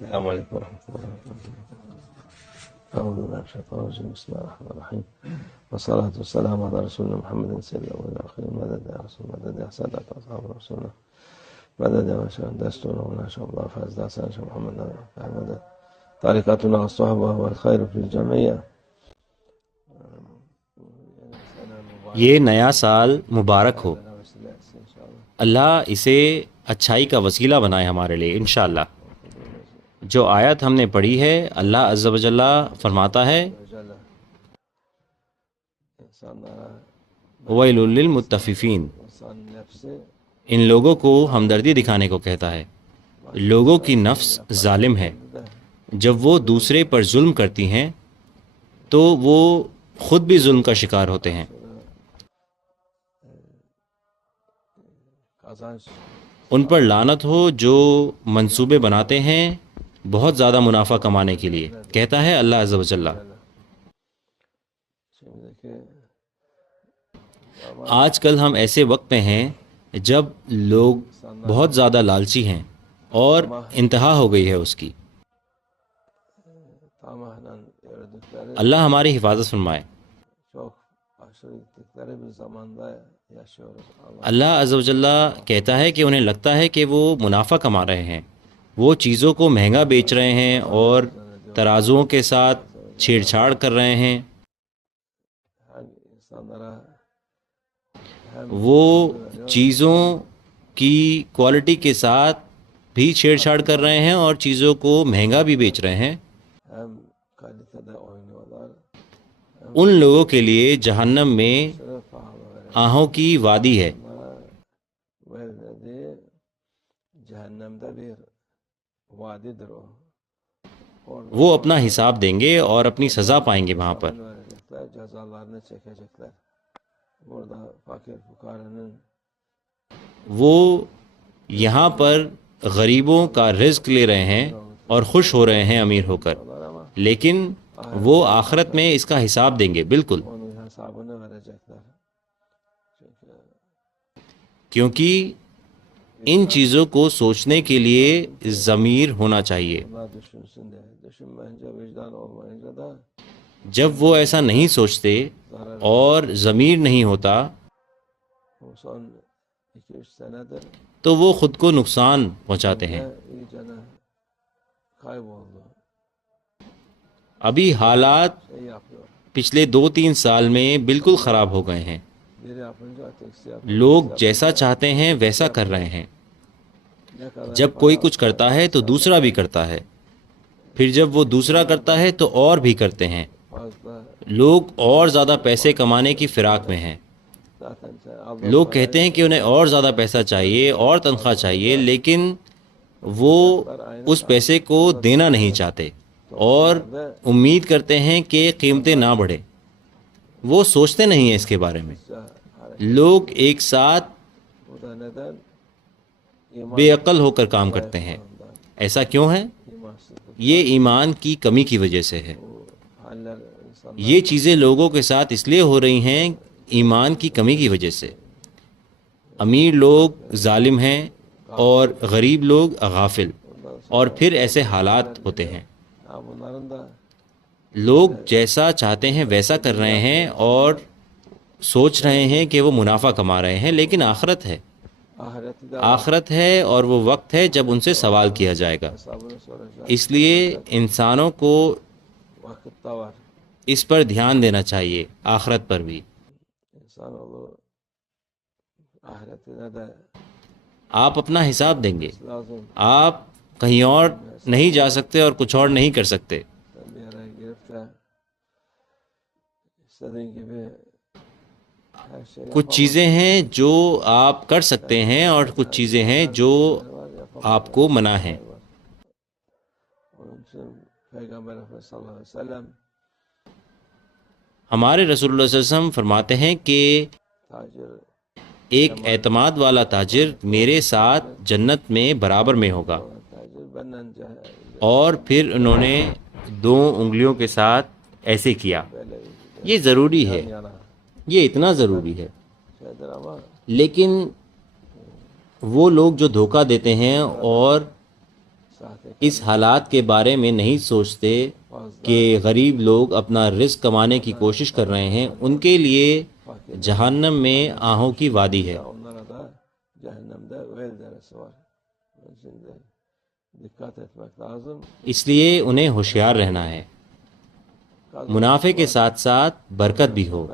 السلام عليكم ورحمة الله وبركاته. أعوذ بالله من الشيطان الرجيم. بسم الله الرحمن الرحيم، والصلاة والسلام على رسولنا محمد سيد الأولين والآخرين. مدد يا رسول، مدد يا سادة أصحاب رسولنا، مدد يا مشاهد دستورنا وما شاء الله فاز داسان محمد مدد طريقتنا والصحبة والخير في الجميع. یہ نیا سال مبارک ہو، اللہ اسے اچھائی کا وسیلہ بنائے ہمارے لیے انشاءاللہ۔ جو آیت ہم نے پڑھی ہے، اللہ عز و جل فرماتا ہے وَيْلٌ لِّلْمُطَّفِّفِينَ، ان لوگوں کو ہمدردی دکھانے کو کہتا ہے۔ لوگوں کی نفس ظالم ہے، جب وہ دوسرے پر ظلم کرتی ہیں تو وہ خود بھی ظلم کا شکار ہوتے ہیں۔ ان پر لعنت ہو جو منصوبے بناتے ہیں بہت زیادہ منافع کمانے کے لیے، کہتا ہے اللہ عز و جل۔ آج کل ہم ایسے وقت میں ہیں جب لوگ بہت زیادہ لالچی ہیں اور انتہا ہو گئی ہے اس کی۔ اللہ ہماری حفاظت فرمائے۔ اللہ عز و جل کہتا ہے کہ انہیں لگتا ہے کہ وہ منافع کما رہے ہیں، وہ چیزوں کو مہنگا بیچ رہے ہیں اور ترازوؤں کے ساتھ چھیڑ چھاڑ کر رہے ہیں، وہ چیزوں کی کوالٹی کے ساتھ بھی چھیڑ چھاڑ کر رہے ہیں اور چیزوں کو مہنگا بھی بیچ رہے ہیں۔ ان لوگوں کے لیے جہنم میں آہوں کی وادی ہے، وہ اپنا حساب دیں گے اور اپنی سزا پائیں گے وہاں پر۔ وہ یہاں پر غریبوں کا رزق لے رہے ہیں اور خوش ہو رہے ہیں امیر ہو کر، لیکن وہ آخرت میں اس کا حساب دیں گے بالکل، کیونکہ ان چیزوں کو سوچنے کے لیے ضمیر ہونا چاہیے۔ جب وہ ایسا نہیں سوچتے اور ضمیر نہیں ہوتا تو وہ خود کو نقصان پہنچاتے ہیں۔ ابھی حالات پچھلے 2-3 سال میں بالکل خراب ہو گئے ہیں، لوگ جیسا چاہتے ہیں ویسا کر رہے ہیں۔ جب کوئی کچھ کرتا ہے تو دوسرا بھی کرتا ہے، پھر جب وہ دوسرا کرتا ہے تو اور بھی کرتے ہیں۔ لوگ اور زیادہ پیسے کمانے کی فراق میں ہیں۔ لوگ کہتے ہیں کہ انہیں اور زیادہ پیسہ چاہیے اور تنخواہ چاہیے، لیکن وہ اس پیسے کو دینا نہیں چاہتے اور امید کرتے ہیں کہ قیمتیں نہ بڑھے۔ وہ سوچتے نہیں ہیں اس کے بارے میں۔ لوگ ایک ساتھ بے عقل ہو کر کام کرتے ہیں۔ ایسا کیوں ہے؟ یہ ایمان کی کمی کی وجہ سے ہے۔ یہ چیزیں لوگوں کے ساتھ اس لیے ہو رہی ہیں ایمان کی کمی کی وجہ سے۔ امیر لوگ ظالم ہیں اور غریب لوگ غافل، اور پھر ایسے حالات ہوتے ہیں۔ لوگ جیسا چاہتے ہیں ویسا کر رہے ہیں اور سوچ رہے ہیں کہ وہ منافع کما رہے ہیں، لیکن آخرت ہے، آخرت ہے اور وہ وقت ہے جب ان سے سوال کیا جائے گا۔ اس لیے انسانوں کو اس پر دھیان دینا چاہیے، آخرت پر بھی۔ آپ اپنا حساب دیں گے، آپ کہیں اور نہیں جا سکتے اور کچھ اور نہیں کر سکتے۔ کچھ چیزیں ہیں جو آپ کر سکتے ہیں اور کچھ چیزیں ہیں جو آپ کو منع ہیں۔ ہمارے رسول اللہ صلی اللہ علیہ وسلم فرماتے ہیں کہ ایک اعتماد والا تاجر میرے ساتھ جنت میں برابر میں ہوگا، اور پھر انہوں نے 2 انگلیوں کے ساتھ ایسے کیا۔ یہ ضروری ہے، یہ اتنا ضروری ہے، لیکن وہ لوگ جو دھوکہ دیتے ہیں اور اس حالات کے بارے میں نہیں سوچتے کہ غریب لوگ اپنا رزق کمانے کی کوشش کر رہے ہیں، ان کے لیے جہنم میں آہوں کی وادی ہے۔ onlara da cehennemde vel deresi var. Şimdi dikkat etmek lazım. اس لیے انہیں ہوشیار رہنا ہے، منافع کے ساتھ ساتھ برکت بھی ہو۔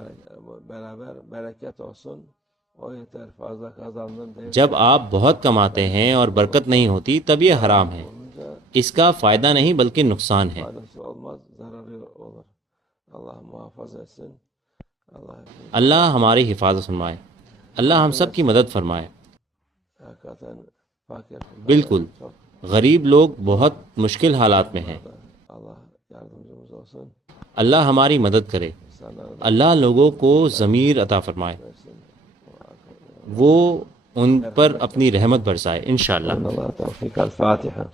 Beraber bereket olsun. O yeter, fazla kazandım diye. جب آپ بہت کماتے ہیں اور برکت نہیں ہوتی تب یہ حرام ہے، اس کا فائدہ نہیں بلکہ نقصان ہے۔ Faydası olmaz, zararı olur. Allah muhafaza etsin. Allah اللہ ہماری حفاظت فرمائے، اللہ ہم سب کی مدد فرمائے۔ hakikaten fakir. بالکل، غریب لوگ بہت مشکل حالات میں ہیں، Allah yardımcımız olsun. اللہ ہماری مدد کرے، İnsanlara اللہ لوگوں کو ضمیر عطا فرمائے، versin. وہ ان پر اپنی رحمت برسائے انشاءاللہ۔ Allah tevfik. El Fatiha.